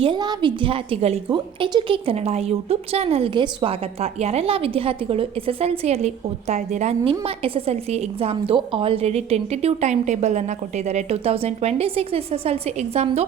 ಎಲ್ಲ ವಿದ್ಯಾರ್ಥಿಗಳಿಗೂ ಎಜುಕೆ ಕನ್ನಡ ಯೂಟ್ಯೂಬ್ ಚಾನಲ್ಗೆ ಸ್ವಾಗತ. ಯಾರೆಲ್ಲ ವಿದ್ಯಾರ್ಥಿಗಳು ಎಸ್ ಎಸ್ ಎಲ್ ಸಿಯಲ್ಲಿ ಓದ್ತಾ ಇದ್ದೀರಾ? ನಿಮ್ಮ ಎಸ್ ಎಸ್ ಎಲ್ ಸಿ ಎಕ್ಸಾಮ್ದು ಆಲ್ರೆಡಿ ಟೆಂಟೇಟಿವ್ ಟೈಮ್ ಟೇಬಲನ್ನು ಕೊಟ್ಟಿದ್ದಾರೆ. Two thousand twenty six S S L C ಎಕ್ಸಾಮ್ದು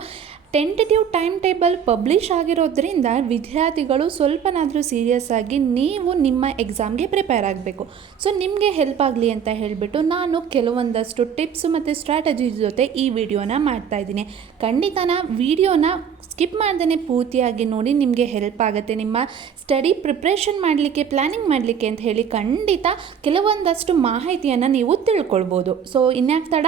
tentative time table publish ಆಗಿರೋದ್ರಿಂದ ವಿದ್ಯಾರ್ಥಿಗಳು ಸ್ವಲ್ಪನಾದರೂ ಸೀರಿಯಸ್ ಆಗಿ ನೀವು ನಿಮ್ಮ ಎಕ್ಸಾಮ್ಗೆ ಪ್ರಿಪೇರ್ ಆಗಬೇಕು. ಸೊ ನಿಮಗೆ ಹೆಲ್ಪ್ ಆಗಲಿ ಅಂತ ಹೇಳಿಬಿಟ್ಟು ನಾನು ಕೆಲವೊಂದಷ್ಟು ಟಿಪ್ಸ್ ಮತ್ತು ಸ್ಟ್ರಾಟಜಿ ಜೊತೆ ಈ ವಿಡಿಯೋನ ಮಾಡ್ತಾ ಇದ್ದೀನಿ. ಖಂಡಿತನ ವಿಡಿಯೋನ ಸ್ಕಿಪ್ ಮಾಡ್ದೇ ಪೂರ್ತಿಯಾಗಿ ನೋಡಿ ನಿಮಗೆ ಹೆಲ್ಪ್ ಆಗುತ್ತೆ. ನಿಮ್ಮ ಸ್ಟಡಿ ಪ್ರಿಪ್ರೇಷನ್ ಮಾಡಲಿಕ್ಕೆ ಪ್ಲ್ಯಾನಿಂಗ್ ಮಾಡಲಿಕ್ಕೆ ಅಂತ ಹೇಳಿ ಖಂಡಿತ ಕೆಲವೊಂದಷ್ಟು ಮಾಹಿತಿಯನ್ನು ನೀವು ತಿಳ್ಕೊಳ್ಬೋದು. ಸೊ ಇನ್ಯಾಕೆ ತಡ?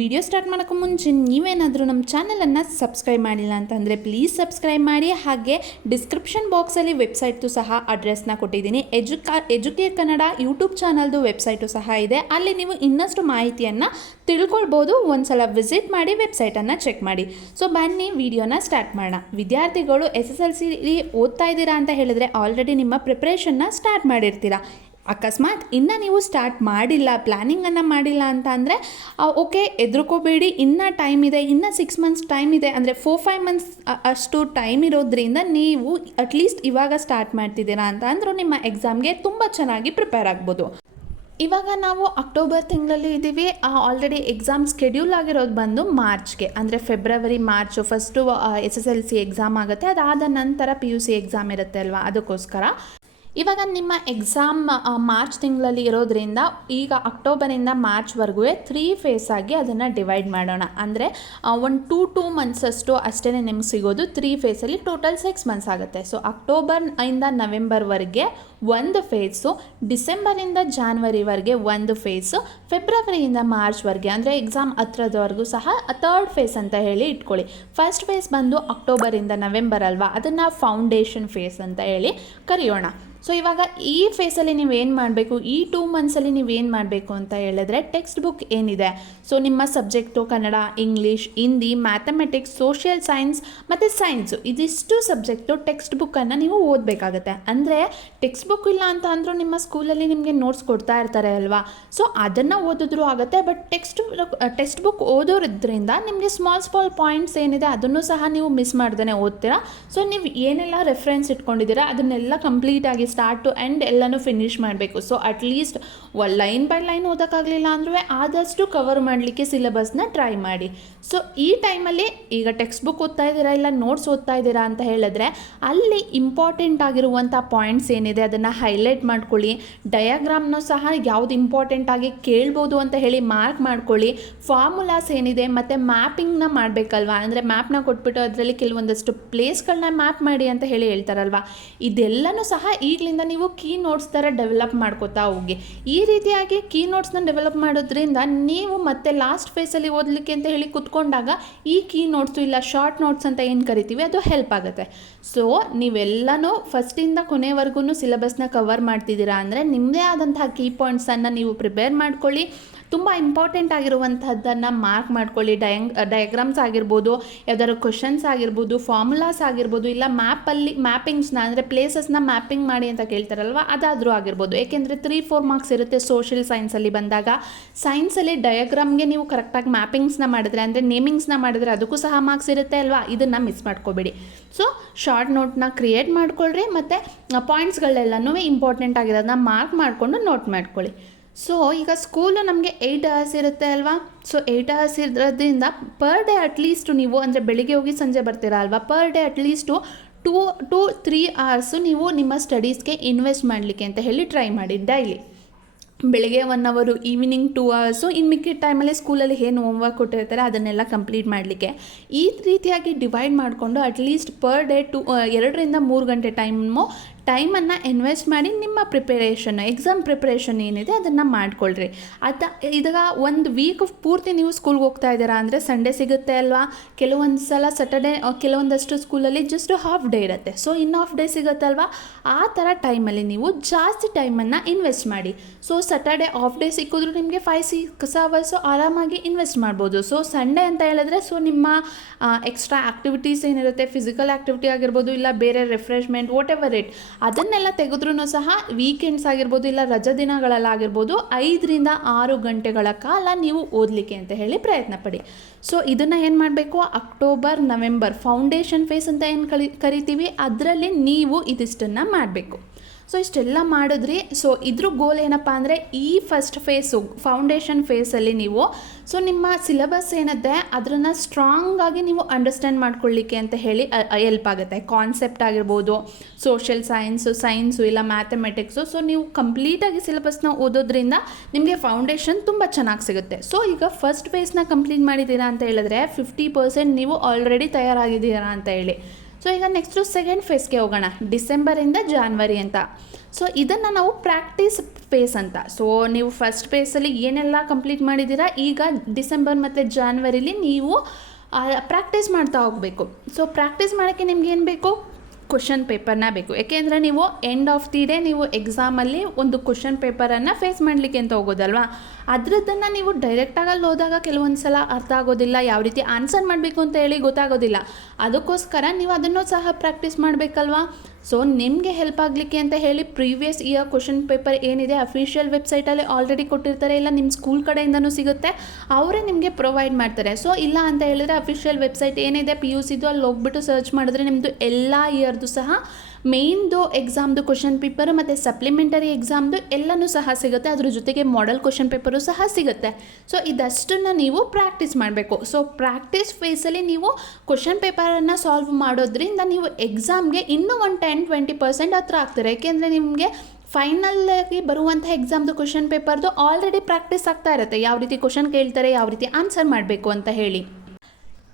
ವಿಡಿಯೋ ಸ್ಟಾರ್ಟ್ ಮಾಡೋಕ್ಕೂ ಮುಂಚೆ ನೀವೇನಾದರೂ ನಮ್ಮ ಚಾನಲನ್ನು ಸಬ್ಸ್ಕ್ರೈಬ್ ಮಾಡಿಲ್ಲ ಅಂತಂದರೆ ಪ್ಲೀಸ್ ಸಬ್ಸ್ಕ್ರೈಬ್ ಮಾಡಿ. ಹಾಗೆ ಡಿಸ್ಕ್ರಿಪ್ಷನ್ ಬಾಕ್ಸಲ್ಲಿ ವೆಬ್ಸೈಟ್ದು ಸಹ ಅಡ್ರೆಸ್ನ ಕೊಟ್ಟಿದ್ದೀನಿ. ಎಜುಕಾ ಎಜುಕೇಟ್ ಕನ್ನಡ ಯೂಟ್ಯೂಬ್ ಚಾನಲ್ದು ವೆಬ್ಸೈಟು ಸಹ ಇದೆ. ಅಲ್ಲಿ ನೀವು ಇನ್ನಷ್ಟು ಮಾಹಿತಿಯನ್ನು ತಿಳ್ಕೊಳ್ಬೋದು. ಒಂದ್ಸಲ ವಿಸಿಟ್ ಮಾಡಿ ವೆಬ್ಸೈಟನ್ನು ಚೆಕ್ ಮಾಡಿ. ಸೊ ಬನ್ನಿ ವಿಡಿಯೋನ ಸ್ಟಾರ್ಟ್ ಮಾಡೋಣ. ವಿದ್ಯಾರ್ಥಿಗಳು ಎಸ್ ಎಸ್ ಎಲ್ ಸಿಲಿ ಓದ್ತಾ ಇದ್ದೀರಾ ಅಂತ ಹೇಳಿದ್ರೆ ಆಲ್ರೆಡಿ ನಿಮ್ಮ ಪ್ರಿಪ್ರೇಷನ್ನ ಸ್ಟಾರ್ಟ್ ಮಾಡಿರ್ತೀರಾ. ಅಕಸ್ಮಾತ್ ಇನ್ನು ನೀವು ಸ್ಟಾರ್ಟ್ ಮಾಡಿಲ್ಲ ಪ್ಲ್ಯಾನಿಂಗನ್ನು ಮಾಡಿಲ್ಲ ಅಂತ ಅಂದರೆ ಓಕೆ ಎದ್ರುಕೋಬೇಡಿ ಇನ್ನೂ ಟೈಮ್ ಇದೆ, ಇನ್ನೂ ಸಿಕ್ಸ್ ಮಂತ್ಸ್ ಟೈಮ್ ಇದೆ, ಅಂದರೆ ಫೋರ್ ಫೈವ್ ಮಂತ್ಸ್ ಅಷ್ಟು ಟೈಮ್ ಇರೋದ್ರಿಂದ ನೀವು ಅಟ್ಲೀಸ್ಟ್ ಇವಾಗ ಸ್ಟಾರ್ಟ್ ಮಾಡ್ತಿದ್ದೀರಾ ಅಂತ ಅಂದರೂ ನಿಮ್ಮ ಎಕ್ಸಾಮ್ಗೆ ತುಂಬ ಚೆನ್ನಾಗಿ ಪ್ರಿಪೇರ್ ಆಗ್ಬೋದು. ಇವಾಗ ನಾವು ಅಕ್ಟೋಬರ್ ತಿಂಗಳಲ್ಲಿ ಇದ್ದೀವಿ ಆಲ್ರೆಡಿ ಎಕ್ಸಾಮ್ ಸ್ಕೆಡ್ಯೂಲ್ ಆಗಿರೋದು ಬಂದು ಮಾರ್ಚ್ಗೆ ಅಂದರೆ February March first S S L C exam ಆಗುತ್ತೆ, ಅದಾದ ನಂತರ ಪಿ ಯು ಸಿ ಎಕ್ಸಾಮ್ ಇರುತ್ತೆ ಅಲ್ವಾ, ಅದಕ್ಕೋಸ್ಕರ. ಇವಾಗ ನಿಮ್ಮ ಎಕ್ಸಾಮ್ ಮಾರ್ಚ್ ತಿಂಗಳಲ್ಲಿ ಇರೋದ್ರಿಂದ ಈಗ ಅಕ್ಟೋಬರಿಂದ ಮಾರ್ಚ್ವರೆಗೂ ತ್ರೀ ಫೇಸ್ ಆಗಿ ಅದನ್ನು ಡಿವೈಡ್ ಮಾಡೋಣ. ಅಂದರೆ ಒಂದು ಟೂ ಟೂ ಮಂತ್ಸಷ್ಟು ಅಷ್ಟೇ ನಿಮ್ಗೆ ಸಿಗೋದು. ತ್ರೀ ಫೇಸಲ್ಲಿ ಟೋಟಲ್ ಸಿಕ್ಸ್ ಮಂತ್ಸ್ ಆಗುತ್ತೆ. ಸೊ ಅಕ್ಟೋಬರ್ ಇಂದ ನವೆಂಬರ್ವರೆಗೆ ಒಂದು ಫೇಸು ಡಿಸೆಂಬರಿಂದ ಜಾನ್ವರಿವರೆಗೆ ಒಂದು ಫೇಸು ಫೆಬ್ರವರಿಯಿಂದ ಮಾರ್ಚ್ವರೆಗೆ ಅಂದರೆ ಎಕ್ಸಾಮ್ ಹತ್ರದವರೆಗೂ ಸಹ ತರ್ಡ್ ಫೇಸ್ ಅಂತ ಹೇಳಿ ಇಟ್ಕೊಳ್ಳಿ. ಫಸ್ಟ್ ಫೇಸ್ ಬಂದು ಅಕ್ಟೋಬರಿಂದ ನವೆಂಬರ್ ಅಲ್ವಾ? ಅದನ್ನು ಫೌಂಡೇಶನ್ ಫೇಸ್ ಅಂತ ಹೇಳಿ ಕರೆಯೋಣ. ಸೊ ಇವಾಗ ಈ ಫೇಸಲ್ಲಿ ನೀವು ಏನು ಮಾಡಬೇಕು? ಈ ಟೂ ಮಂತ್ಸಲ್ಲಿ ನೀವು ಏನು ಮಾಡಬೇಕು ಅಂತ ಹೇಳಿದ್ರೆ ಟೆಕ್ಸ್ಟ್ ಬುಕ್ ಏನಿದೆ? ಸೊ ನಿಮ್ಮ subject Kannada English Hindi mathematics social science ಮತ್ತು ಸೈನ್ಸು ಇದಿಷ್ಟು ಸಬ್ಜೆಕ್ಟು ಟೆಕ್ಸ್ಟ್ ಬುಕ್ಕನ್ನು ನೀವು ಓದಬೇಕಾಗತ್ತೆ. ಅಂದರೆ ಟೆಕ್ಸ್ಟ್ ಬುಕ್ ಇಲ್ಲ ಅಂತ ಅಂದರೂ ನಿಮ್ಮ ಸ್ಕೂಲಲ್ಲಿ ನಿಮಗೆ ನೋಟ್ಸ್ ಕೊಡ್ತಾ ಇರ್ತಾರೆ ಅಲ್ವಾ? ಸೊ ಅದನ್ನು ಓದಿದ್ರೂ ಆಗುತ್ತೆ ಬಟ್ ಟೆಕ್ಸ್ಟ್ ಟೆಕ್ಸ್ಟ್ ಬುಕ್ ಓದೋದ್ರಿಂದ ನಿಮಗೆ ಸ್ಮಾಲ್ ಸ್ಮಾಲ್ ಪಾಯಿಂಟ್ಸ್ ಏನಿದೆ ಅದನ್ನು ಸಹ ನೀವು ಮಿಸ್ ಮಾಡ್ದೇ ಓದ್ತೀರಾ? ಸೊ ನೀವು ಏನೆಲ್ಲ ರೆಫರೆನ್ಸ್ ಇಟ್ಕೊಂಡಿದ್ದೀರಾ, ಅದನ್ನೆಲ್ಲ ಕಂಪ್ಲೀಟಾಗಿ ಸ್ಟಾರ್ಟ್ ಟು ಎಂಡ್ ಎಲ್ಲನೂ ಫಿನಿಶ್ ಮಾಡಬೇಕು. So at least line by line ಓದೋಕ್ಕಾಗಲಿಲ್ಲ ಅಂದರೂ ಆದಷ್ಟು ಕವರ್ ಮಾಡಲಿಕ್ಕೆ ಸಿಲೆಬಸ್ನ ಟ್ರೈ ಮಾಡಿ. ಸೊ ಈ ಟೈಮಲ್ಲಿ ಈಗ ಟೆಕ್ಸ್ಟ್ ಬುಕ್ ಓದ್ತಾ ಇದ್ದೀರಾ ಇಲ್ಲ ನೋಟ್ಸ್ ಓದ್ತಾ ಇದ್ದೀರಾ ಅಂತ ಹೇಳಿದ್ರೆ ಅಲ್ಲಿ ಇಂಪಾರ್ಟೆಂಟ್ ಆಗಿರುವಂಥ ಪಾಯಿಂಟ್ಸ್ ಏನಿದೆ ಅದನ್ನು ಹೈಲೈಟ್ ಮಾಡ್ಕೊಳ್ಳಿ. ಡಯಾಗ್ರಾಮ್ನ ಸಹ ಯಾವುದು ಇಂಪಾರ್ಟೆಂಟ್ ಆಗಿ ಕೇಳ್ಬೋದು ಅಂತ ಹೇಳಿ ಮಾರ್ಕ್ ಮಾಡ್ಕೊಳ್ಳಿ. ಫಾರ್ಮುಲಾಸ್ ಏನಿದೆ ಮತ್ತು ಮ್ಯಾಪಿಂಗ್ನ ಮಾಡಬೇಕಲ್ವಾ? ಅಂದರೆ ಮ್ಯಾಪ್ನ ಕೊಟ್ಬಿಟ್ಟು ಅದರಲ್ಲಿ ಕೆಲವೊಂದಷ್ಟು ಪ್ಲೇಸ್ಗಳನ್ನ ಮ್ಯಾಪ್ ಮಾಡಿ ಅಂತ ಹೇಳಿ ಹೇಳ್ತಾರಲ್ವಾ? ಇದೆಲ್ಲನೂ ಸಹ ಈಗಲಿಂದ ನೀವು ಕೀ ನೋಟ್ಸ್ ಥರ ಡೆವಲಪ್ ಮಾಡ್ಕೋತಾ ಹೋಗಿ. ಈ ರೀತಿಯಾಗಿ ಕೀ ನೋಟ್ಸ್ನ ಡೆವಲಪ್ ಮಾಡೋದ್ರಿಂದ ನೀವು ಮತ್ತೆ ಲಾಸ್ಟ್ ಫೇಸಲ್ಲಿ ಓದಲಿಕ್ಕೆ ಅಂತ ಹೇಳಿ ಕುತ್ಕೊಂಡಾಗ ಈ ಕೀ ನೋಟ್ಸು ಇಲ್ಲ ಶಾರ್ಟ್ ನೋಟ್ಸ್ ಅಂತ ಏನು ಕರಿತೀವಿ, ಅದು ಹೆಲ್ಪ್ ಆಗುತ್ತೆ. ಸೊ ನೀವೆಲ್ಲನೂ ಫಸ್ಟಿಂದ ಕೊನೆವರೆಗೂ ಸಿಲೆಬಸ್ನ ಕವರ್ ಮಾಡ್ತಿದ್ದೀರಾ ಅಂದರೆ ನಿಮ್ಮದೇ ಆದಂತಹ ಕೀ ಪಾಯಿಂಟ್ಸನ್ನು ನೀವು ಪ್ರಿಪೇರ್ ಮಾಡ್ಕೊಳ್ಳಿ. ತುಂಬ ಇಂಪಾರ್ಟೆಂಟ್ ಆಗಿರುವಂಥದ್ದನ್ನು ಮಾರ್ಕ್ ಮಾಡ್ಕೊಳ್ಳಿ. ಡಯಂಗ್ ಡಯಾಗ್ರಾಮ್ಸ್ ಆಗಿರ್ಬೋದು, ಯಾವ್ದಾದ್ರು ಕ್ವಶನ್ಸ್ ಆಗಿರ್ಬೋದು ಫಾರ್ಮುಲಾಸ್ ಆಗಿರ್ಬೋದು, ಇಲ್ಲ ಮ್ಯಾಪಲ್ಲಿ ಮ್ಯಾಪಿಂಗ್ಸ್ನ ಅಂದರೆ ಪ್ಲೇಸಸ್ನ ಮ್ಯಾಪಿಂಗ್ ಮಾಡಿ ಅಂತ ಕೇಳ್ತಾರಲ್ವ? ಅದಾದರೂ ಆಗಿರ್ಬೋದು. ಏಕೆಂದರೆ ತ್ರೀ ಫೋರ್ ಮಾರ್ಕ್ಸ್ ಇರುತ್ತೆ ಸೋಷಿಯಲ್ ಸೈನ್ಸಲ್ಲಿ ಬಂದಾಗ. ಸೈನ್ಸಲ್ಲಿ ಡಯಾಗ್ರಾಮ್ಗೆ ನೀವು ಕರೆಕ್ಟಾಗಿ ಮ್ಯಾಪಿಂಗ್ಸ್ನ ಮಾಡಿದ್ರೆ ಅಂದರೆ ನೇಮಿಂಗ್ಸ್ನ ಮಾಡಿದ್ರೆ ಅದಕ್ಕೂ ಸಹ ಮಾರ್ಕ್ಸ್ ಇರುತ್ತೆ ಅಲ್ವಾ? ಇದನ್ನು ಮಿಸ್ ಮಾಡ್ಕೋಬೇಡಿ. ಸೊ ಶಾರ್ಟ್ ನೋಟ್ನ ಕ್ರಿಯೇಟ್ ಮಾಡ್ಕೊಳ್ರಿ ಮತ್ತು ಪಾಯಿಂಟ್ಸ್ಗಳೆಲ್ಲನೂ ಇಂಪಾರ್ಟೆಂಟ್ ಆಗಿರೋದನ್ನ ಮಾರ್ಕ್ ಮಾಡಿಕೊಂಡು ನೋಟ್ ಮಾಡ್ಕೊಳ್ಳಿ. ಸೊ ಈಗ ಸ್ಕೂಲು ನಮಗೆ ಏಯ್ಟ್ ಅವರ್ಸ್ ಇರುತ್ತೆ ಅಲ್ವಾ? ಸೊ ಏಯ್ಟ್ ಅವರ್ಸ್ ಇರೋದ್ರಿಂದ ಪರ್ ಡೇ ಅಟ್ಲೀಸ್ಟು ನೀವು ಅಂದರೆ ಬೆಳಿಗ್ಗೆ ಹೋಗಿ ಸಂಜೆ ಬರ್ತೀರಾ ಅಲ್ವಾ? Per day at least two to three hours ನೀವು ನಿಮ್ಮ ಸ್ಟಡೀಸ್ಗೆ ಇನ್ವೆಸ್ಟ್ ಮಾಡಲಿಕ್ಕೆ ಅಂತ ಹೇಳಿ ಟ್ರೈ ಮಾಡಿ ಡೈಲಿ ಬೆಳಗ್ಗೆ ಒನ್ ಅವರು ಈವ್ನಿಂಗ್ ಟೂ ಅವರ್ಸು ಇನ್ನು ಮಿಕ್ಕಿದ ಟೈಮಲ್ಲಿ ಸ್ಕೂಲಲ್ಲಿ ಏನು ಹೋಮ್ವರ್ಕ್ ಕೊಟ್ಟಿರ್ತಾರೆ ಅದನ್ನೆಲ್ಲ ಕಂಪ್ಲೀಟ್ ಮಾಡಲಿಕ್ಕೆ. ಈ ರೀತಿಯಾಗಿ ಡಿವೈಡ್ ಮಾಡಿಕೊಂಡು ಅಟ್ಲೀಸ್ಟ್ ಪರ್ ಡೇ ಟು ಎರಡರಿಂದ ಮೂರು ಗಂಟೆ ಟೈಮು ಟೈಮನ್ನು ಇನ್ವೆಸ್ಟ್ ಮಾಡಿ ನಿಮ್ಮ ಪ್ರಿಪರೇಷನ್ ಎಕ್ಸಾಮ್ ಪ್ರಿಪ್ರೇಷನ್ ಏನಿದೆ ಅದನ್ನು ಮಾಡ್ಕೊಳ್ರಿ. ಅದು ಇದಾಗ ಒಂದು ವೀಕ್ ಪೂರ್ತಿ ನೀವು ಸ್ಕೂಲ್ಗೆ ಹೋಗ್ತಾ ಇದ್ದೀರಾ ಅಂದರೆ ಸಂಡೇ ಸಿಗುತ್ತೆ ಅಲ್ವಾ? ಕೆಲವೊಂದು ಸಲ ಸಟರ್ಡೇ ಕೆಲವೊಂದಷ್ಟು ಸ್ಕೂಲಲ್ಲಿ ಜಸ್ಟ್ ಹಾಫ್ ಡೇ ಇರುತ್ತೆ. ಸೊ ಇನ್ನು ಹಾಫ್ ಡೇ ಸಿಗುತ್ತಲ್ವಾ ಆ ಥರ ಟೈಮಲ್ಲಿ ನೀವು ಜಾಸ್ತಿ ಟೈಮನ್ನು ಇನ್ವೆಸ್ಟ್ ಮಾಡಿ. ಸೊ ಸಟರ್ಡೇ ಆಫ್ ಡೇ ಸಿಕ್ಕಿದ್ರು ನಿಮಗೆ ಫೈವ್ ಸಿಕ್ಸ್ ಅವರ್ಸು ಆರಾಮಾಗಿ ಇನ್ವೆಸ್ಟ್ ಮಾಡ್ಬೋದು. ಸೊ ಸಂಡೇ ಅಂತ ಹೇಳಿದ್ರೆ ಸೊ ನಿಮ್ಮ ಎಕ್ಸ್ಟ್ರಾ ಆ್ಯಕ್ಟಿವಿಟೀಸ್ ಏನಿರುತ್ತೆ? ಫಿಸಿಕಲ್ ಆ್ಯಕ್ಟಿವಿಟಿ ಆಗಿರ್ಬೋದು, ಇಲ್ಲ ಬೇರೆ ರಿಫ್ರೆಶ್ಮೆಂಟ್ ವಾಟ್ ಎವರ್ ಇಟ್ ಅದನ್ನೆಲ್ಲ ತೆಗೆದ್ರೂ ಸಹ ವೀಕೆಂಡ್ಸ್ ಆಗಿರ್ಬೋದು ಇಲ್ಲ ರಜಾ ದಿನಗಳಲ್ಲಾಗಿರ್ಬೋದು ಐದರಿಂದ ಆರು ಗಂಟೆಗಳ ಕಾಲ ನೀವು ಓದಲಿಕ್ಕೆ ಅಂತ ಹೇಳಿ ಪ್ರಯತ್ನ ಪಡಿ. ಸೊ ಇದನ್ನು ಏನು ಮಾಡಬೇಕು? ಅಕ್ಟೋಬರ್ ನವೆಂಬರ್ ಫೌಂಡೇಶನ್ ಫೇಸ್ ಅಂತ ಏನು ಕಲಿ ಕರಿತೀವಿ? ಅದರಲ್ಲಿ ನೀವು ಇದಿಷ್ಟನ್ನು ಮಾಡಬೇಕು. ಸೊ ಇಷ್ಟೆಲ್ಲ ಮಾಡಿದ್ರಿ. ಸೊ ಇದ್ರ ಗೋಲ್ ಏನಪ್ಪ ಅಂದರೆ ಈ ಫಸ್ಟ್ ಫೇಸು ಫೌಂಡೇಶನ್ ಫೇಸಲ್ಲಿ ನೀವು ಸೊ ನಿಮ್ಮ ಸಿಲೆಬಸ್ ಏನಿದೆ ಅದನ್ನು ಸ್ಟ್ರಾಂಗ್ ಆಗಿ ನೀವು ಅಂಡರ್ಸ್ಟ್ಯಾಂಡ್ ಮಾಡ್ಕೊಳ್ಳಿಕ್ಕೆ ಅಂತ ಹೇಳಿ ಎಲ್ಪ್ ಆಗುತ್ತೆ. ಕಾನ್ಸೆಪ್ಟ್ ಆಗಿರ್ಬೋದು ಸೋಷಿಯಲ್ ಸೈನ್ಸು ಸೈನ್ಸು ಇಲ್ಲ ಮ್ಯಾಥಮೆಟಿಕ್ಸು ಸೊ ನೀವು ಕಂಪ್ಲೀಟಾಗಿ ಸಿಲೆಬಸ್ನ ಓದೋದ್ರಿಂದ ನಿಮಗೆ ಫೌಂಡೇಶನ್ ತುಂಬ ಚೆನ್ನಾಗಿ ಸಿಗುತ್ತೆ. ಸೊ ಈಗ ಫಸ್ಟ್ ಫೇಸ್ನ ಕಂಪ್ಲೀಟ್ ಮಾಡಿದ್ದೀರಾ ಅಂತ ಹೇಳಿದ್ರೆ ಫಿಫ್ಟಿ ಪರ್ಸೆಂಟ್ ನೀವು ಆಲ್ರೆಡಿ ತಯಾರಾಗಿದ್ದೀರಾ ಅಂತ ಹೇಳಿ. ಸೊ ಈಗ ನೆಕ್ಸ್ಟು ಸೆಕೆಂಡ್ ಫೇಸ್ಗೆ ಹೋಗೋಣ. ಡಿಸೆಂಬರಿಂದ ಜಾನ್ವರಿ ಅಂತ. ಸೊ ಇದನ್ನು ನಾವು ಪ್ರಾಕ್ಟೀಸ್ ಫೇಸ್ ಅಂತ. ಸೊ ನೀವು ಫಸ್ಟ್ ಫೇಸಲ್ಲಿ ಏನೆಲ್ಲ ಕಂಪ್ಲೀಟ್ ಮಾಡಿದ್ದೀರಾ? ಈಗ ಡಿಸೆಂಬರ್ ಮತ್ತು ಜಾನ್ವರಿಲಿ ನೀವು ಪ್ರಾಕ್ಟೀಸ್ ಮಾಡ್ತಾ ಹೋಗಬೇಕು. ಸೊ ಪ್ರಾಕ್ಟೀಸ್ ಮಾಡೋಕ್ಕೆ ನಿಮ್ಗೆ ಏನು ಬೇಕು? ಕ್ವಶನ್ ಪೇಪರ್ನ ಬೇಕು. ಯಾಕೆಂದರೆ ನೀವು ಎಂಡ್ ಆಫ್ ದಿ ಡೇ ನೀವು ಎಕ್ಸಾಮಲ್ಲಿ ಒಂದು ಕ್ವಶನ್ ಪೇಪರನ್ನು ಫೇಸ್ ಮಾಡಲಿಕ್ಕೆ ಅಂತ ಹೋಗೋದಲ್ವಾ? ಅದರದ್ದನ್ನು ನೀವು ಡೈರೆಕ್ಟಾಗಿ ಅಲ್ಲಿ ಹೋದಾಗ ಕೆಲವೊಂದು ಸಲ ಅರ್ಥ ಆಗೋದಿಲ್ಲ, ಯಾವ ರೀತಿ ಆನ್ಸರ್ ಮಾಡಬೇಕು ಅಂತ ಹೇಳಿ ಗೊತ್ತಾಗೋದಿಲ್ಲ. ಅದಕ್ಕೋಸ್ಕರ ನೀವು ಅದನ್ನು ಸಹ ಪ್ರಾಕ್ಟೀಸ್ ಮಾಡಬೇಕಲ್ವಾ? ಸೊ ನಿಮಗೆ ಹೆಲ್ಪ್ ಆಗಲಿಕ್ಕೆ ಅಂತ ಹೇಳಿ ಪ್ರೀವಿಯಸ್ ಇಯರ್ ಕ್ವಶನ್ ಪೇಪರ್ ಏನಿದೆ ಅಫಿಷಿಯಲ್ ವೆಬ್ಸೈಟಲ್ಲಿ ಆಲ್ರೆಡಿ ಕೊಟ್ಟಿರ್ತಾರೆ, ಇಲ್ಲ ನಿಮ್ಮ ಸ್ಕೂಲ್ ಕಡೆಯಿಂದನೂ ಸಿಗುತ್ತೆ, ಅವರೇ ನಿಮಗೆ ಪ್ರೊವೈಡ್ ಮಾಡ್ತಾರೆ. ಸೊ ಇಲ್ಲ ಅಂತ ಹೇಳಿದ್ರೆ ಅಫಿಷಿಯಲ್ ವೆಬ್ಸೈಟ್ ಏನಿದೆ ಪಿ ಯು ಸಿದು ಅಲ್ಲಿ ಹೋಗ್ಬಿಟ್ಟು ಸರ್ಚ್ ಮಾಡಿದ್ರೆ ನಿಮ್ಮದು ಎಲ್ಲ ಇಯರ್ದು ಸಹ ಮೇನ್ದು ಎಕ್ಸಾಮ್ದು ಕ್ವಶನ್ ಪೇಪರ್ ಮತ್ತು ಸಪ್ಲಿಮೆಂಟರಿ ಎಕ್ಸಾಮ್ದು ಎಲ್ಲನೂ ಸಹ ಸಿಗುತ್ತೆ. ಅದ್ರ ಜೊತೆಗೆ ಮಾಡಲ್ ಕ್ವಶನ್ ಪೇಪರು ಸಹ ಸಿಗುತ್ತೆ. ಸೊ ಇದಷ್ಟನ್ನು ನೀವು ಪ್ರಾಕ್ಟೀಸ್ ಮಾಡಬೇಕು. ಸೊ ಪ್ರಾಕ್ಟೀಸ್ ಫೇಸಲ್ಲಿ ನೀವು ಕ್ವಶನ್ ಪೇಪರನ್ನು ಸಾಲ್ವ್ ಮಾಡೋದ್ರಿಂದ ನೀವು ಎಕ್ಸಾಮ್ಗೆ ಇನ್ನೂ ಒಂದು ಟೆನ್ ಟ್ವೆಂಟಿ ಪರ್ಸೆಂಟ್ ಹತ್ರ ಆಗ್ತಾರೆ. ಯಾಕೆಂದರೆ ನಿಮಗೆ ಫೈನಲ್ಲಾಗಿ ಬರುವಂಥ ಎಕ್ಸಾಮ್ದು ಕ್ವಶನ್ ಪೇಪರ್ದು ಆಲ್ರೆಡಿ ಪ್ರಾಕ್ಟೀಸ್ ಆಗ್ತಾ ಇರುತ್ತೆ. ಯಾವ ರೀತಿ ಕ್ವಶನ್ ಕೇಳ್ತಾರೆ, ಯಾವ ರೀತಿ ಆನ್ಸರ್ ಮಾಡಬೇಕು ಅಂತ ಹೇಳಿ.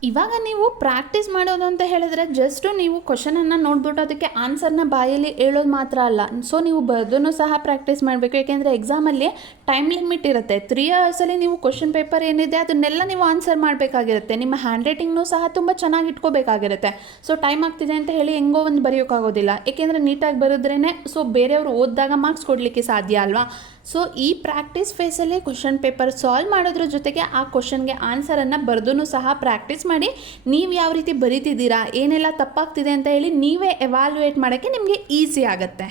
ಇವಾಗ ನೀವು ಪ್ರಾಕ್ಟೀಸ್ ಮಾಡೋದು ಅಂತ ಹೇಳಿದ್ರೆ ಜಸ್ಟು ನೀವು ಕ್ವಶನನ್ನು ನೋಡ್ಬಿಟ್ಟು ಅದಕ್ಕೆ ಆನ್ಸರ್ನ ಬಾಯಲ್ಲಿ ಹೇಳೋದು ಮಾತ್ರ ಅಲ್ಲ. ಸೊ ನೀವು ಬರೆದೂ ಸಹ ಪ್ರಾಕ್ಟೀಸ್ ಮಾಡಬೇಕು. ಯಾಕೆಂದರೆ ಎಕ್ಸಾಮಲ್ಲಿ ಟೈಮ್ ಲಿಮಿಟ್ ಇರುತ್ತೆ. ತ್ರೀ ಅವರ್ಸಲ್ಲಿ ನೀವು ಕ್ವಶನ್ ಪೇಪರ್ ಏನಿದೆ ಅದನ್ನೆಲ್ಲ ನೀವು ಆನ್ಸರ್ ಮಾಡಬೇಕಾಗಿರುತ್ತೆ. ನಿಮ್ಮ ಹ್ಯಾಂಡ್ ರೈಟಿಂಗ್ನೂ ಸಹ ತುಂಬ ಚೆನ್ನಾಗಿ ಇಟ್ಕೋಬೇಕಾಗಿರುತ್ತೆ. ಸೊ ಟೈಮ್ ಆಗ್ತಿದೆ ಅಂತ ಹೇಳಿ ಹೆಂಗೋ ಒಂದು ಬರೆಯೋಕ್ಕಾಗೋದಿಲ್ಲ ಏಕೆಂದರೆ ನೀಟಾಗಿ ಬರೆದ್ರೇ ಸೊ ಬೇರೆಯವರು ಓದಿದಾಗ ಮಾರ್ಕ್ಸ್ ಕೊಡಲಿಕ್ಕೆ ಸಾಧ್ಯ ಅಲ್ವಾ? ಸೊ ಈ ಪ್ರಾಕ್ಟೀಸ್ ಫೇಸಲ್ಲಿ ಕ್ವಶನ್ ಪೇಪರ್ ಸಾಲ್ವ್ ಮಾಡೋದ್ರ ಜೊತೆಗೆ ಆ ಕ್ವಶನ್ಗೆ ಆನ್ಸರನ್ನು ಬರೆದೂ ಸಹ ಪ್ರಾಕ್ಟೀಸ್ ಮಾಡಿ, ನೀವು ಯಾವ ರೀತಿ ಬರೀತಿದ್ದೀರಾ, ಏನೆಲ್ಲ ತಪ್ಪಾಗ್ತಿದೆ ಅಂತ ಹೇಳಿ ನೀವೇ ಎವಾಲ್ಯುಯೇಟ್ ಮಾಡೋಕ್ಕೆ ನಿಮಗೆ ಈಸಿ ಆಗುತ್ತೆ.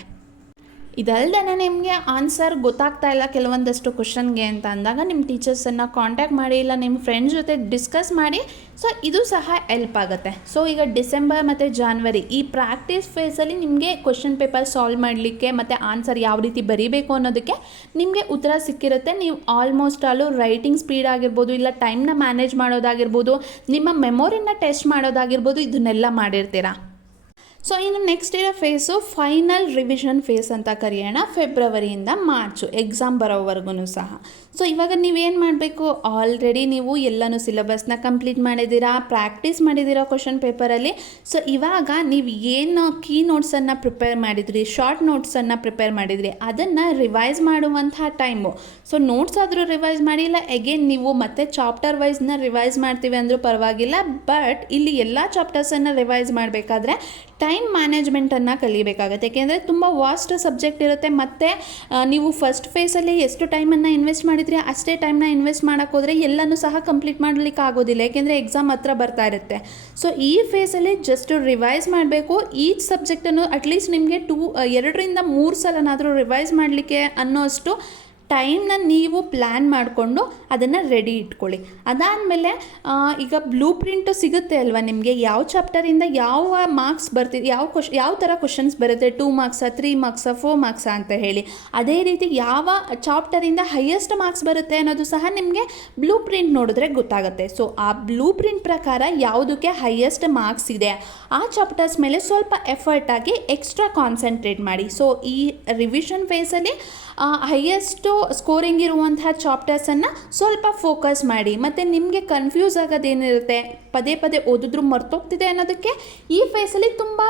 ಇದಲ್ಲದೆ ನಿಮಗೆ ಆನ್ಸರ್ ಗೊತ್ತಾಗ್ತಾ ಇಲ್ಲ ಕೆಲವೊಂದಷ್ಟು ಕ್ವಶನ್ಗೆ ಅಂತ ಅಂದಾಗ ನಿಮ್ಮ ಟೀಚರ್ಸನ್ನು ಕಾಂಟ್ಯಾಕ್ಟ್ ಮಾಡಿ ಇಲ್ಲ ನಿಮ್ಮ ಫ್ರೆಂಡ್ಸ್ ಜೊತೆ ಡಿಸ್ಕಸ್ ಮಾಡಿ ಸೊ ಇದು ಸಹ ಎಲ್ಪ್ ಆಗುತ್ತೆ. ಸೊ ಈಗ ಡಿಸೆಂಬರ್ ಮತ್ತು ಜಾನ್ವರಿ ಈ ಪ್ರಾಕ್ಟೀಸ್ ಫೇಸಲ್ಲಿ ನಿಮಗೆ ಕ್ವಶನ್ ಪೇಪರ್ ಸಾಲ್ವ್ ಮಾಡಲಿಕ್ಕೆ ಮತ್ತು ಆನ್ಸರ್ ಯಾವ ರೀತಿ ಬರೀಬೇಕು ಅನ್ನೋದಕ್ಕೆ ನಿಮಗೆ ಉತ್ತರ ಸಿಕ್ಕಿರುತ್ತೆ. ನೀವು ಆಲ್ಮೋಸ್ಟ್ ಆಲು ರೈಟಿಂಗ್ ಸ್ಪೀಡ್ ಆಗಿರ್ಬೋದು ಇಲ್ಲ ಟೈಮ್ನ ಮ್ಯಾನೇಜ್ ಮಾಡೋದಾಗಿರ್ಬೋದು, ನಿಮ್ಮ ಮೆಮೊರಿನ ಟೆಸ್ಟ್ ಮಾಡೋದಾಗಿರ್ಬೋದು ಇದನ್ನೆಲ್ಲ ಮಾಡಿರ್ತೀರಾ. ಸೊ ಇನ್ನು ನೆಕ್ಸ್ಟ್ ಇರೋ ಫೇಸು ಫೈನಲ್ ರಿವಿಷನ್ ಫೇಸ್ ಅಂತ ಕರೆಯೋಣ ಫೆಬ್ರವರಿಯಿಂದ ಮಾರ್ಚು ಎಕ್ಸಾಮ್ ಬರೋವರೆಗೂ ಸಹ ಸೊ ಇವಾಗ ನೀವೇನು ಮಾಡಬೇಕು? ಆಲ್ರೆಡಿ ನೀವು ಎಲ್ಲನೂ ಸಿಲೆಬಸ್ನ ಕಂಪ್ಲೀಟ್ ಮಾಡಿದ್ದೀರಾ ಪ್ರಾಕ್ಟೀಸ್ ಮಾಡಿದ್ದೀರಾ ಕ್ವಶನ್ ಪೇಪರಲ್ಲಿ ಸೊ ಇವಾಗ ನೀವು ಏನು ಕೀ ನೋಟ್ಸನ್ನು ಪ್ರಿಪೇರ್ ಮಾಡಿದ್ರಿ ಶಾರ್ಟ್ ನೋಟ್ಸನ್ನು ಪ್ರಿಪೇರ್ ಮಾಡಿದ್ರಿ, ಅದನ್ನು ರಿವೈಸ್ ಮಾಡುವಂಥ ಟೈಮು ಸೊ ನೋಟ್ಸ್ ಆದರೂ ರಿವೈಸ್ ಮಾಡಿ, ಇಲ್ಲ ಎಗೇನ್ ನೀವು ಮತ್ತೆ ಚಾಪ್ಟರ್ ವೈಸ್ನ ರಿವೈಸ್ ಮಾಡ್ತೀವಿ ಅಂದರೂ ಪರವಾಗಿಲ್ಲ ಬಟ್ ಇಲ್ಲಿ ಎಲ್ಲ ಚಾಪ್ಟರ್ಸನ್ನು ರಿವೈಸ್ ಮಾಡಬೇಕಾದ್ರೆ ಟೈಮ್ ಮ್ಯಾನೇಜ್ಮೆಂಟನ್ನು ಕಲಿಬೇಕಾಗುತ್ತೆ. ಏಕೆಂದರೆ ತುಂಬ ವಾಸ್ಟ್ ಸಬ್ಜೆಕ್ಟ್ ಇರುತ್ತೆ, ಮತ್ತು ನೀವು ಫಸ್ಟ್ ಫೇಸಲ್ಲಿ ಎಷ್ಟು ಟೈಮನ್ನು ಇನ್ವೆಸ್ಟ್ ಮಾಡಿದ್ರಿ ಅಷ್ಟೇ ಟೈಮ್ನ ಇನ್ವೆಸ್ಟ್ ಮಾಡೋಕ್ಕೆ ಹೋದರೆ ಎಲ್ಲನೂ ಸಹ ಕಂಪ್ಲೀಟ್ ಮಾಡಲಿಕ್ಕೆ ಆಗೋದಿಲ್ಲ. ಯಾಕೆಂದರೆ ಎಕ್ಸಾಮ್ ಹತ್ರ ಬರ್ತಾ ಇರುತ್ತೆ. ಸೊ ಈ ಫೇಸಲ್ಲಿ ಜಸ್ಟ್ ರಿವೈಸ್ ಮಾಡಬೇಕು. ಈಚ್ ಸಬ್ಜೆಕ್ಟನ್ನು ಅಟ್ಲೀಸ್ಟ್ ನಿಮಗೆ ಟೂ ಎರಡರಿಂದ ಮೂರು ಸಲನಾದರೂ ರಿವೈಸ್ ಮಾಡಲಿಕ್ಕೆ ಅನ್ನೋಷ್ಟು ಟೈಮ್ನ ನೀವು ಪ್ಲ್ಯಾನ್ ಮಾಡಿಕೊಂಡು ಅದನ್ನು ರೆಡಿ ಇಟ್ಕೊಳ್ಳಿ. ಅದಾದಮೇಲೆ ಈಗ ಬ್ಲೂ ಪ್ರಿಂಟು ಸಿಗುತ್ತೆ ಅಲ್ವಾ ನಿಮಗೆ? ಯಾವ ಚಾಪ್ಟರಿಂದ ಯಾವ ಮಾರ್ಕ್ಸ್ ಬರ್ತಿದೆ ಯಾವ ಕ್ವಶ್, ಯಾವ ಥರ ಕ್ವಶನ್ಸ್ ಬರುತ್ತೆ? ಟೂ ಮಾರ್ಕ್ಸಾ, ತ್ರೀ ಮಾರ್ಕ್ಸಾ, ಫೋರ್ ಮಾರ್ಕ್ಸಾ ಅಂತ ಹೇಳಿ. ಅದೇ ರೀತಿ ಯಾವ ಚಾಪ್ಟರಿಂದ ಹೈಯೆಸ್ಟ್ ಮಾರ್ಕ್ಸ್ ಬರುತ್ತೆ ಅನ್ನೋದು ಸಹ ನಿಮಗೆ ಬ್ಲೂ ಪ್ರಿಂಟ್ ನೋಡಿದ್ರೆ ಗೊತ್ತಾಗುತ್ತೆ. ಸೊ, ಆ ಬ್ಲೂ ಪ್ರಿಂಟ್ ಪ್ರಕಾರ ಯಾವುದಕ್ಕೆ ಹೈಯೆಸ್ಟ್ ಮಾರ್ಕ್ಸ್ ಇದೆ? ಆ ಚಾಪ್ಟರ್ಸ್ ಮೇಲೆ ಸ್ವಲ್ಪ ಎಫರ್ಟ್ ಆಗಿ ಎಕ್ಸ್ಟ್ರಾ ಕಾನ್ಸಂಟ್ರೇಟ್ ಮಾಡಿ. ಸೊ, ಈ ರಿವಿಷನ್ ಫೇಸಲ್ಲಿ ಹೈಯೆಸ್ಟು ಸ್ಕೋರಿಂಗ್ ಇರುವಂತಹ ಚಾಪ್ಟರ್ಸನ್ನು ಸ್ವಲ್ಪ ಫೋಕಸ್ ಮಾಡಿ. ಮತ್ತು ನಿಮಗೆ ಕನ್ಫ್ಯೂಸ್ ಆಗೋದೇನಿರುತ್ತೆ ಪದೇ ಪದೇ ಓದಿದ್ರು ಮರ್ತೋಗ್ತಿದೆ ಅನ್ನೋದಕ್ಕೆ ಈ ಫೇಸಲ್ಲಿ ತುಂಬ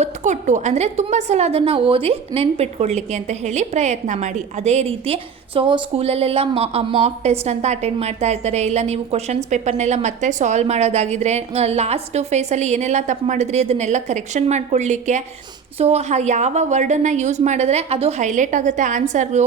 ಒತ್ತು ಕೊಟ್ಟು ಅಂದರೆ ತುಂಬ ಸಲ ಅದನ್ನು ಓದಿ ನೆನ್ಪಿಟ್ಕೊಳ್ಲಿಕ್ಕೆ ಅಂತ ಹೇಳಿ ಪ್ರಯತ್ನ ಮಾಡಿ. ಅದೇ ರೀತಿ ಸೊ ಸ್ಕೂಲಲ್ಲೆಲ್ಲ ಮಾಕ್ ಟೆಸ್ಟ್ ಅಂತ ಅಟೆಂಡ್ ಮಾಡ್ತಾ ಇರ್ತಾರೆ. ಇಲ್ಲ ನೀವು ಕ್ವಶನ್ಸ್ ಪೇಪರ್ನೆಲ್ಲ ಮತ್ತೆ ಸಾಲ್ವ್ ಮಾಡೋದಾಗಿದ್ರೆ ಲಾಸ್ಟ್ ಫೇಸಲ್ಲಿ ಏನೆಲ್ಲ ತಪ್ಪು ಮಾಡಿದ್ರಿ, ಅದನ್ನೆಲ್ಲ ಕರೆಕ್ಷನ್ ಮಾಡ್ಕೊಳ್ಳಿಕ್ಕೆ ಸೊ ಯಾವ ವರ್ಡನ್ನು ಯೂಸ್ ಮಾಡಿದ್ರೆ ಅದು ಹೈಲೈಟ್ ಆಗುತ್ತೆ ಆನ್ಸರು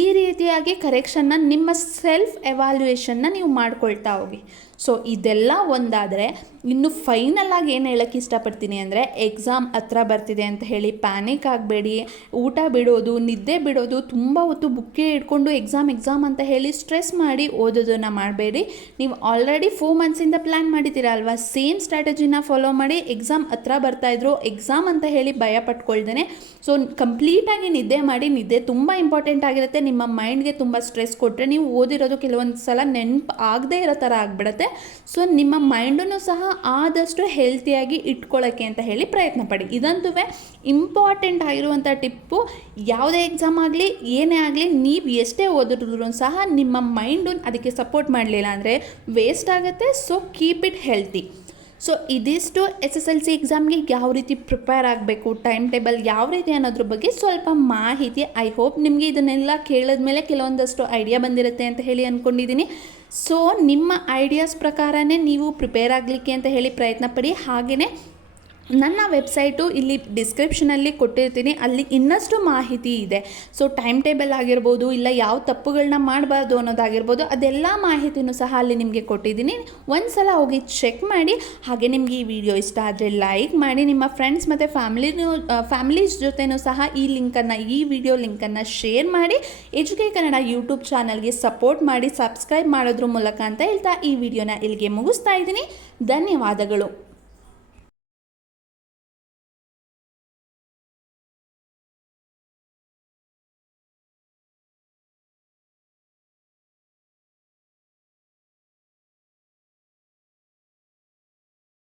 ಈ ರೀತಿಯಾಗಿ ಕರೆಕ್ಷನ್ನ ನಿಮ್ಮ ಸೆಲ್ಫ್ ಎವಾಲ್ಯೂಯೇಷನ್ನ ನೀವು ಮಾಡ್ಕೊಳ್ತಾ ಹೋಗಿ. ಸೊ ಇದೆಲ್ಲ ಒಂದಾದರೆ ಇನ್ನು ಫೈನಲ್ ಆಗಿ ಏನು ಹೇಳೋಕ್ಕೆ ಇಷ್ಟಪಡ್ತೀನಿ ಅಂದರೆ ಎಕ್ಸಾಮ್ ಹತ್ರ ಬರ್ತಿದೆ ಅಂತ ಹೇಳಿ ಪ್ಯಾನಿಕ್ ಆಗಬೇಡಿ, ಊಟ ಬಿಡೋದು, ನಿದ್ದೆ ಬಿಡೋದು, ತುಂಬ ಹೊತ್ತು ಬುಕ್ಕೆ ಇಟ್ಕೊಂಡು ಎಕ್ಸಾಮ್ ಎಕ್ಸಾಮ್ ಅಂತ ಹೇಳಿ ಸ್ಟ್ರೆಸ್ ಮಾಡಿ ಓದೋದನ್ನು ಮಾಡಬೇಡಿ. ನೀವು ಆಲ್ರೆಡಿ ಫೋರ್ ಮಂತ್ಸಿಂದ ಪ್ಲ್ಯಾನ್ ಮಾಡಿದ್ದೀರ ಅಲ್ವಾ? ಸೇಮ್ ಸ್ಟ್ರಾಟಜಿನ ಫಾಲೋ ಮಾಡಿ ಎಕ್ಸಾಮ್ ಹತ್ರ ಬರ್ತಾಯಿದ್ರು ಎಕ್ಸಾಮ್ ಅಂತ ಹೇಳಿ ಭಯ ಪಟ್ಕೊಳ್ದೇನೆ. ಸೊ ಕಂಪ್ಲೀಟಾಗಿ ನಿದ್ದೆ ಮಾಡಿ, ನಿದ್ದೆ ತುಂಬ ಇಂಪಾರ್ಟೆಂಟ್ ಆಗಿರುತ್ತೆ. ನಿಮ್ಮ ಮೈಂಡ್ಗೆ ತುಂಬ ಸ್ಟ್ರೆಸ್ ಕೊಟ್ಟರೆ ನೀವು ಓದಿರೋದು ಕೆಲವೊಂದು ಸಲ ನೆನಪು ಆಗದೇ ಇರೋ ಥರ ಆಗಿಬಿಡುತ್ತೆ. ಸೊ ನಿಮ್ಮ ಮೈಂಡನ್ನು ಸಹ ಆದಷ್ಟು ಹೆಲ್ತಿಯಾಗಿ ಇಟ್ಕೊಳ್ಳೋಕ್ಕೆ ಅಂತ ಹೇಳಿ ಪ್ರಯತ್ನ ಪಡಿ. ಇದಂತೂ ಇಂಪಾರ್ಟೆಂಟ್ ಆಗಿರುವಂಥ ಟಿಪ್ಪು, ಯಾವುದೇ ಎಕ್ಸಾಮ್ ಆಗಲಿ, ಏನೇ ಆಗಲಿ, ನೀವು ಎಷ್ಟೇ ಓದಿದ್ರು ಸಹ ನಿಮ್ಮ ಮೈಂಡು ಅದಕ್ಕೆ ಸಪೋರ್ಟ್ ಮಾಡಲಿಲ್ಲ ಅಂದರೆ ವೇಸ್ಟ್ ಆಗುತ್ತೆ. So keep it healthy so ಇದಿಷ್ಟು ಎಸ್ ಎಸ್ ಎಲ್ ಸಿ ಎಕ್ಸಾಮ್ಗೆ ಯಾವ ರೀತಿ ಪ್ರಿಪೇರ್ ಆಗಬೇಕು ಟೈಮ್ ಟೇಬಲ್ ಯಾವ ರೀತಿ ಅನ್ನೋದ್ರ ಬಗ್ಗೆ ಸ್ವಲ್ಪ ಮಾಹಿತಿ. ಐ ಹೋಪ್ ನಿಮಗೆ ಇದನ್ನೆಲ್ಲ ಕೇಳಿದ್ಮೇಲೆ ಕೆಲವೊಂದಷ್ಟು ಐಡಿಯಾ ಬಂದಿರುತ್ತೆ ಅಂತ ಹೇಳಿ ಅಂದ್ಕೊಂಡಿದ್ದೀನಿ ಸೊ ನಿಮ್ಮ ಐಡಿಯಾಸ್ ಪ್ರಕಾರನೇ ನೀವು ಪ್ರಿಪೇರ್ ಆಗಲಿಕ್ಕೆ ಅಂತ ಹೇಳಿ ಪ್ರಯತ್ನ ಪಡಿ. ಹಾಗೆಯೇ ನನ್ನ ವೆಬ್ಸೈಟು ಇಲ್ಲಿ ಡಿಸ್ಕ್ರಿಪ್ಷನಲ್ಲಿ ಕೊಟ್ಟಿರ್ತೀನಿ. ಅಲ್ಲಿ ಇನ್ನಷ್ಟು ಮಾಹಿತಿ ಇದೆ. ಸೊ ಟೈಮ್ ಟೇಬಲ್ ಆಗಿರ್ಬೋದು, ಇಲ್ಲ ಯಾವ ತಪ್ಪುಗಳನ್ನ ಮಾಡಬಾರ್ದು ಅನ್ನೋದಾಗಿರ್ಬೋದು, ಅದೆಲ್ಲ ಮಾಹಿತಿನೂ ಸಹ ಅಲ್ಲಿ ನಿಮಗೆ ಕೊಟ್ಟಿದ್ದೀನಿ. ಒಂದು ಸಲ ಹೋಗಿ ಚೆಕ್ ಮಾಡಿ. ಹಾಗೆ ನಿಮಗೆ ಈ ವಿಡಿಯೋ ಇಷ್ಟ ಆದರೆ ಲೈಕ್ ಮಾಡಿ. ನಿಮ್ಮ ಫ್ರೆಂಡ್ಸ್ ಮತ್ತು ಫ್ಯಾಮಿಲಿನೂ ಫ್ಯಾಮಿಲೀಸ್ ಜೊತೆನೂ ಸಹ ಈ ಲಿಂಕನ್ನು, ಈ ವಿಡಿಯೋ ಲಿಂಕನ್ನು ಶೇರ್ ಮಾಡಿ. ಎಜುಕೆ ಕನ್ನಡ ಯೂಟ್ಯೂಬ್ ಚಾನಲ್ಗೆ ಸಪೋರ್ಟ್ ಮಾಡಿ ಸಬ್ಸ್ಕ್ರೈಬ್ ಮಾಡೋದ್ರ ಮೂಲಕ ಅಂತ ಹೇಳ್ತಾ ಈ ವಿಡಿಯೋನ ಇಲ್ಲಿಗೆ ಮುಗಿಸ್ತಾ ಇದ್ದೀನಿ. ಧನ್ಯವಾದಗಳು.